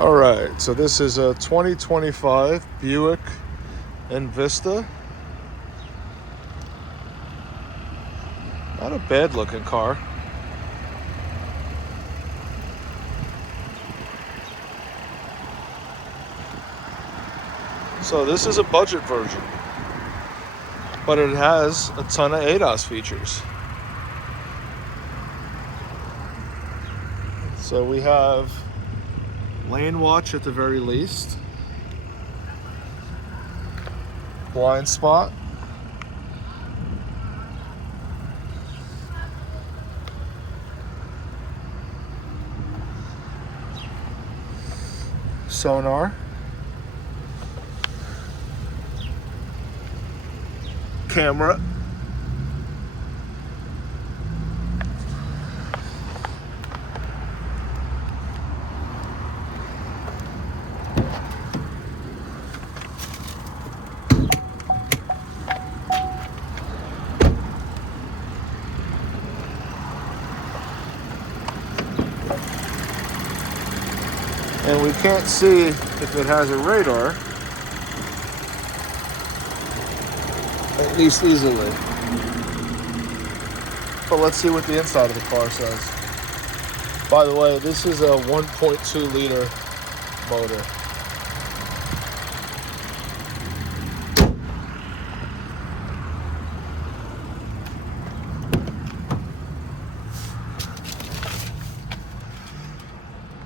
All right, so this is a 2025 Buick Envista. Not a bad looking car. So this is a budget version, but it has a ton of ADAS features. So we have lane watch at the very least, blind spot, sonar, camera, and we can't see if it has a radar, at least easily. But let's see what the inside of the car says. By the way, this is a 1.2 liter motor.